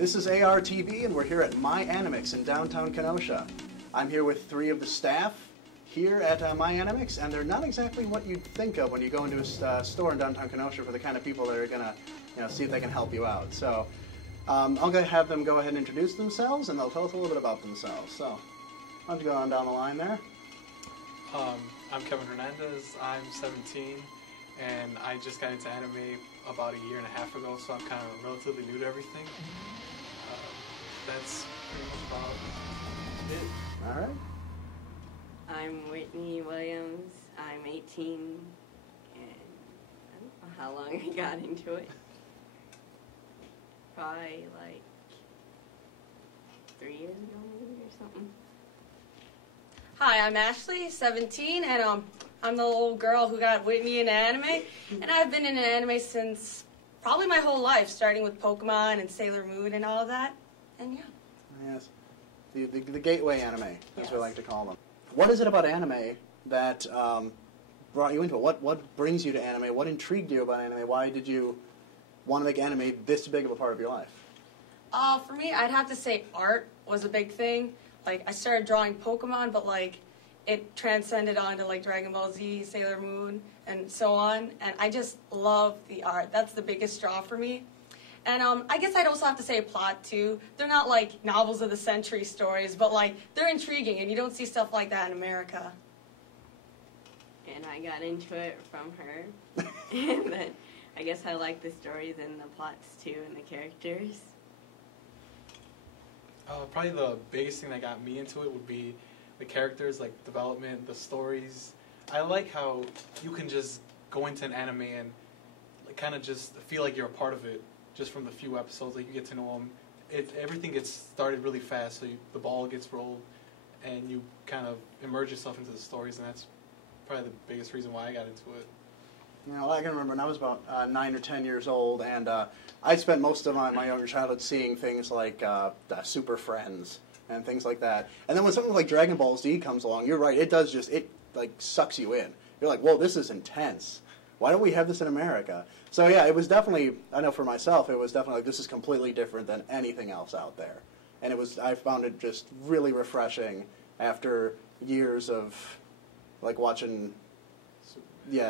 This is ARTV, and we're here at My Animix in downtown Kenosha. I'm here with 3 of the staff here at My Animix, and they're not exactly what you'd think of when you go into a store in downtown Kenosha for the kind of people that are going to see if they can help you out. So I'm going to have them go ahead and introduce themselves, and they'll tell us a little bit about themselves. So why don't you go on down the line there? I'm Kevin Hernandez. I'm 17, and I just got into anime about a year and a half ago, so I'm kind of relatively new to everything. That's pretty much about it. All right. I'm Whitney Williams. I'm 18, and I don't know how long I got into it. Probably like 3 years ago, maybe, or something. Hi, I'm Ashley, 17, and I'm the little girl who got Whitney into anime, and I've been in anime since probably my whole life, starting with Pokemon and Sailor Moon and all of that, and yeah. Yes, the gateway anime, as Yes. we like to call them. What is it about anime that brought you into it? What brings you to anime? What intrigued you about anime? Why did you want to make anime this big of a part of your life? For me, I'd have to say art was a big thing. Like, I started drawing Pokemon, but, like, it transcended onto, like, Dragon Ball Z, Sailor Moon, and so on. And I just love the art. That's the biggest draw for me. And I guess I'd also have to say plot, too. They're not, like, novels of the century stories, but, like, they're intriguing, and you don't see stuff like that in America. And I got into it from her. And then I guess I like the stories and the plots, too, and the characters. Probably the biggest thing that got me into it would be the characters, like development, the stories. I like how you can just go into an anime and kind of just feel like you're a part of it, just from the few episodes. Like, you get to know them. Everything gets started really fast, so the ball gets rolled, and you kind of immerse yourself into the stories, and that's probably the biggest reason why I got into it. You know, I can remember when I was about 9 or 10 years old, and I spent most of my younger childhood seeing things like Super Friends and things like that. And then when something like Dragon Ball Z comes along, you're right, it does just, it like sucks you in. You're like, whoa, this is intense. Why don't we have this in America? So yeah, it was definitely, I know for myself, it was definitely like, this is completely different than anything else out there. And I found it just really refreshing after years of like watching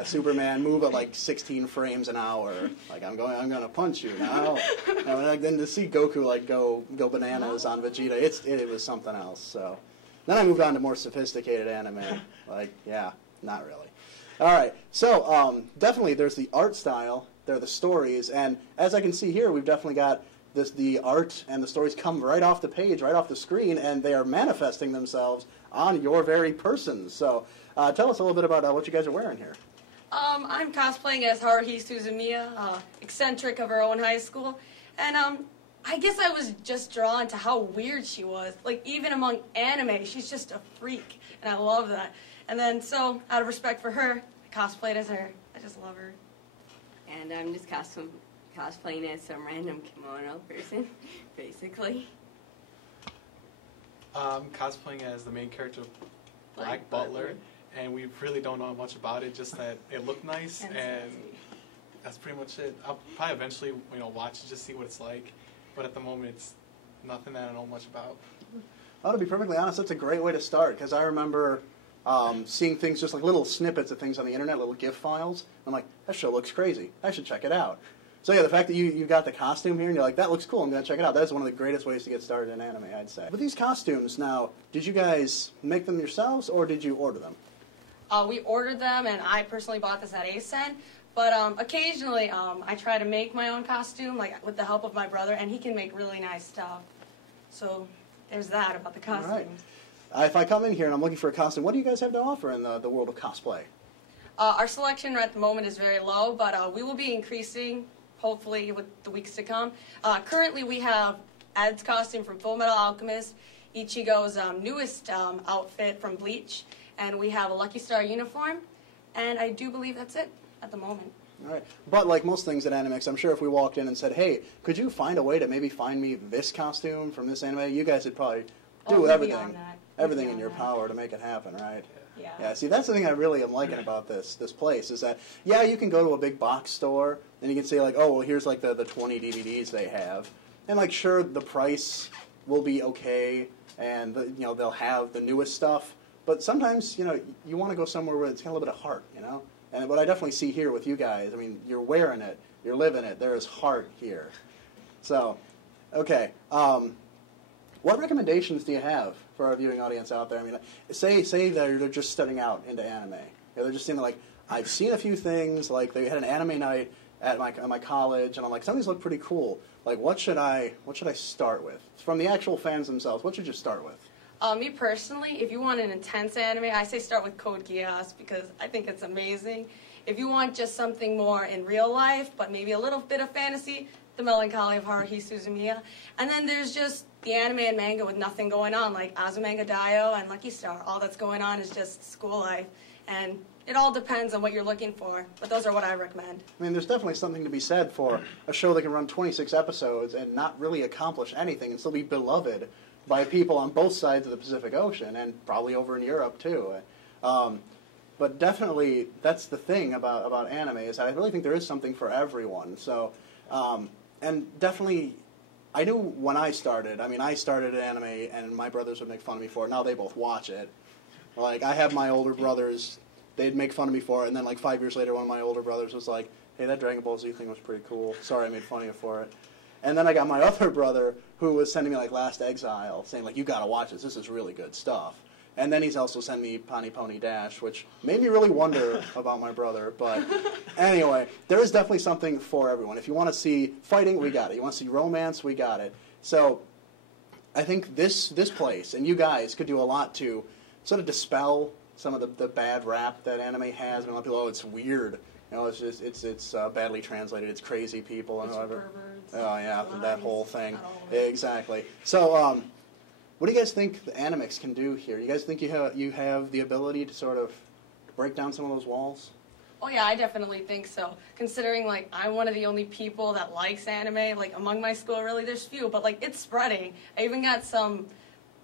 Superman move at like 16 frames an hour. Like, I'm gonna punch you now. And like, then to see Goku like go bananas on Vegeta, it was something else. So then I moved on to more sophisticated anime. Like, yeah, not really. All right, so definitely there's the art style, there are the stories, and as I can see here, we've definitely got the art and the stories come right off the page, right off the screen, and they are manifesting themselves on your very persons. So tell us a little bit about what you guys are wearing here. I'm cosplaying as Haruhi Suzumiya, eccentric of her own high school, and I guess I was just drawn to how weird she was. Like, even among anime, she's just a freak, and I love that. And then, so, out of respect for her, I cosplayed as her. I just love her. And I'm just cosplaying as some random kimono person, basically. I'm cosplaying as the main character, Black Butler. And we really don't know much about it, just that it looked nice, and that's pretty much it. I'll probably eventually, watch it, just see what it's like. But at the moment, it's nothing that I know much about. Well, to be perfectly honest, that's a great way to start, because I remember seeing things, just like little snippets of things on the internet, little GIF files. I'm like, that show looks crazy. I should check it out. So yeah, the fact that you got the costume here, and you're like, that looks cool, I'm going to check it out. That's one of the greatest ways to get started in anime, I'd say. But these costumes, now, did you guys make them yourselves, or did you order them? We ordered them, and I personally bought this at ASEN. But occasionally, I try to make my own costume, like with the help of my brother, and he can make really nice stuff. So there's that about the costumes. All right. If I come in here and I'm looking for a costume, what do you guys have to offer in the world of cosplay? Our selection at the moment is very low, but we will be increasing, hopefully, with the weeks to come. Currently, we have Ed's costume from Full Metal Alchemist, Ichigo's newest outfit from Bleach, and we have a Lucky Star uniform, and I do believe that's it at the moment. All right. But like most things at Animix, I'm sure if we walked in and said, hey, could you find a way to maybe find me this costume from this anime, you guys would probably do everything in your power to make it happen, right? Yeah. Yeah, see, that's the thing I really am liking about this place, is that, yeah, you can go to a big box store, and you can say, like, oh, well, here's, like, the 20 DVDs they have, And like, sure, the price will be okay, and they'll have the newest stuff. But sometimes, you want to go somewhere where it's got a little bit of heart, And what I definitely see here with you guys, I mean, you're wearing it, you're living it. There is heart here. So, okay. What recommendations do you have for our viewing audience out there? I mean, say they're just starting out into anime. They're just seeing like, I've seen a few things. Like they had an anime night at my college, and I'm like, some of these look pretty cool. Like, what should I start with? From the actual fans themselves, what should you start with? Me personally, if you want an intense anime, I say start with Code Geass because I think it's amazing. If you want just something more in real life, but maybe a little bit of fantasy, The Melancholy of Haruhi Suzumiya. And then there's just the anime and manga with nothing going on, like Azumanga Daioh and Lucky Star. All that's going on is just school life. And it all depends on what you're looking for, but those are what I recommend. I mean, there's definitely something to be said for a show that can run 26 episodes and not really accomplish anything and still be beloved by people on both sides of the Pacific Ocean and probably over in Europe too. But definitely, that's the thing about anime is I really think there is something for everyone. So, and definitely, I knew when I started. I mean, I started anime, and my brothers would make fun of me for it. Now they both watch it. Like, I have my older brothers. They'd make fun of me for it, and then like 5 years later, one of my older brothers was like, "Hey, that Dragon Ball Z thing was pretty cool. Sorry, I made fun of you for it." And then I got my other brother who was sending me like Last Exile, saying like, "You gotta watch this. This is really good stuff." And then he's also sent me Pani Pony Dash, which made me really wonder about my brother. But anyway, there is definitely something for everyone. If you want to see fighting, we got it. You want to see romance, we got it. So I think this place and you guys could do a lot to sort of dispel some of the bad rap that anime has. I mean, a lot of people, it's weird. It's just it's badly translated. It's crazy people and whatever. Oh yeah, that whole thing. Exactly. So what do you guys think the Animix can do here? You guys think you have the ability to sort of break down some of those walls? Oh yeah, I definitely think so. Considering like I'm one of the only people that likes anime, like among my school really there's few, but like it's spreading. I even got some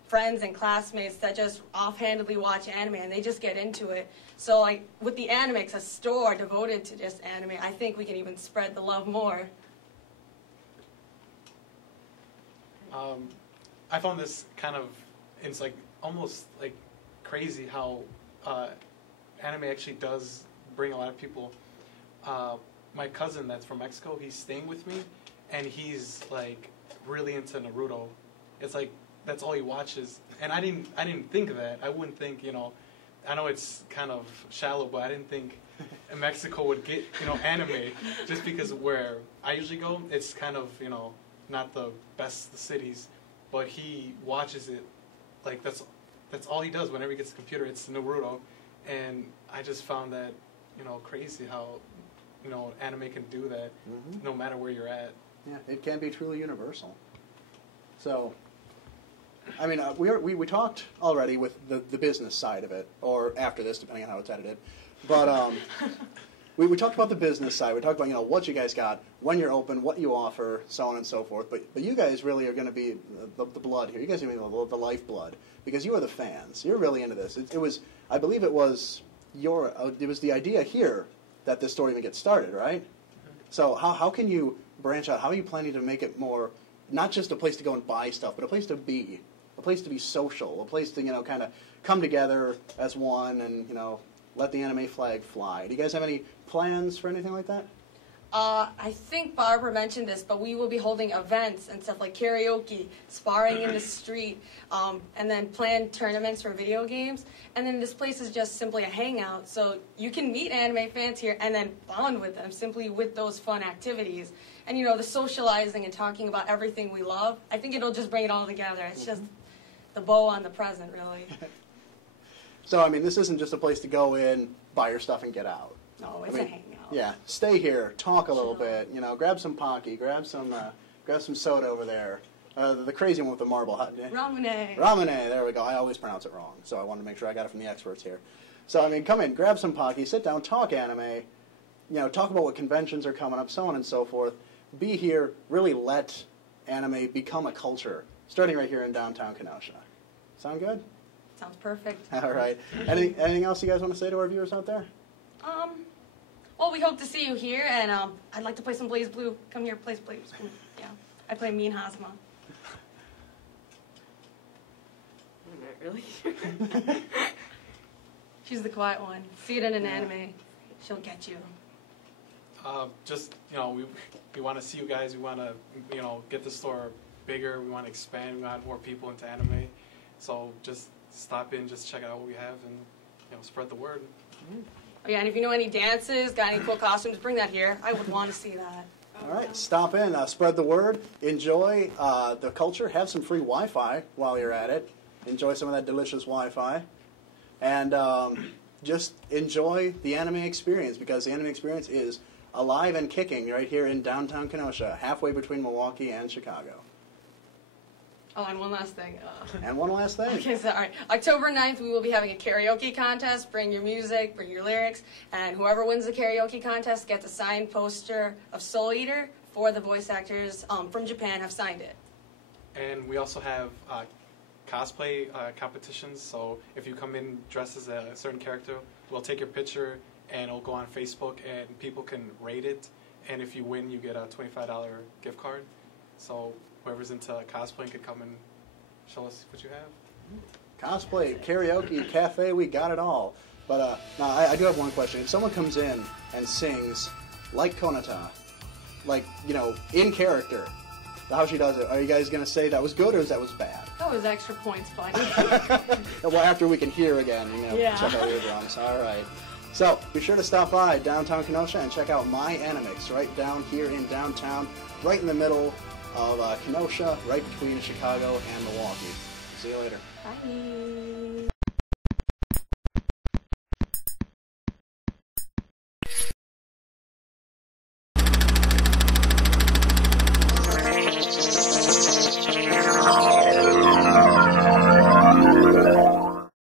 friends and classmates that just offhandedly watch anime and they just get into it. So like with the Animix, a store devoted to just anime, I think we can even spread the love more. I found this kind of, it's like almost like crazy how anime actually does bring a lot of people. My cousin that's from Mexico, he's staying with me, and he's like really into Naruto. It's like that's all he watches, and I didn't think of that. I wouldn't think, I know it's kind of shallow, but I didn't think Mexico would get anime just because where I usually go, it's kind of not the best cities. But he watches it, like that's all he does whenever he gets a computer. It's Naruto, and I just found that crazy how anime can do that no matter where you're at. Yeah, it can be truly universal. So, I mean, we talked already with the business side of it, or after this, depending on how it's edited. But we talked about the business side. We talked about what you guys got, when you're open, what you offer, so on and so forth. But you guys really are going to be the blood here. You guys are going to be the lifeblood because you are the fans. You're really into this. It was, I believe, it was the idea here that this story even gets started, right? Mm-hmm. So how can you branch out? How are you planning to make it more not just a place to go and buy stuff, but a place to be social, a place to kind of come together as one and let the anime flag fly. Do you guys have any plans for anything like that? I think Barbara mentioned this, but we will be holding events and stuff like karaoke, sparring in the street, and then planned tournaments for video games. And then this place is just simply a hangout, so you can meet anime fans here and then bond with them simply with those fun activities. And the socializing and talking about everything we love, I think it'll just bring it all together. It's just the bow on the present, really. So, I mean, this isn't just a place to go in, buy your stuff, and get out. No, it's a hangout. Yeah, stay here, talk a little bit, grab some Pocky, grab some soda over there. The crazy one with the marble. Ramune. Ramune, there we go. I always pronounce it wrong, so I wanted to make sure I got it from the experts here. So, I mean, come in, grab some Pocky, sit down, talk anime, talk about what conventions are coming up, so on and so forth. Be here, really let anime become a culture, starting right here in downtown Kenosha. Sound good? Sounds perfect. All right. Anything else you guys want to say to our viewers out there? Well, we hope to see you here, and I'd like to play some Blaze Blue. Come here, play Blaze Blue. Yeah. I play Mean Hazma. I'm not really sure. She's the quiet one. See it in an anime. She'll get you. Just, we want to see you guys. We want to, get the store bigger. We want to expand. We want more people into anime. So just stop in, just check out what we have, and, spread the word. Oh, yeah, and if you know any dances, got any cool costumes, bring that here. I would want to see that. All right, stop in, spread the word, enjoy the culture, have some free Wi-Fi while you're at it. Enjoy some of that delicious Wi-Fi. And just enjoy the anime experience, because the anime experience is alive and kicking right here in downtown Kenosha, halfway between Milwaukee and Chicago. Oh, and one last thing. And one last thing. Okay, so all right. October 9th, we will be having a karaoke contest. Bring your music, bring your lyrics, and whoever wins the karaoke contest gets a signed poster of Soul Eater. 4 of the voice actors from Japan have signed it. And we also have cosplay competitions. So if you come in dressed as a certain character, we'll take your picture and it'll go on Facebook and people can rate it. And if you win, you get a $25 gift card. So whoever's into cosplaying could come and show us what you have. Cosplay, karaoke, cafe, we got it all. But now I do have one question. If someone comes in and sings like Konata, like, in character, how she does it, are you guys going to say that was good or that was bad? That was extra points, buddy. Well, after we can hear again, Yeah. check out eardrums. All right. So be sure to stop by downtown Kenosha and check out My Animix right down here in downtown, right in the middle of Kenosha, right between Chicago and Milwaukee. See you later. Bye.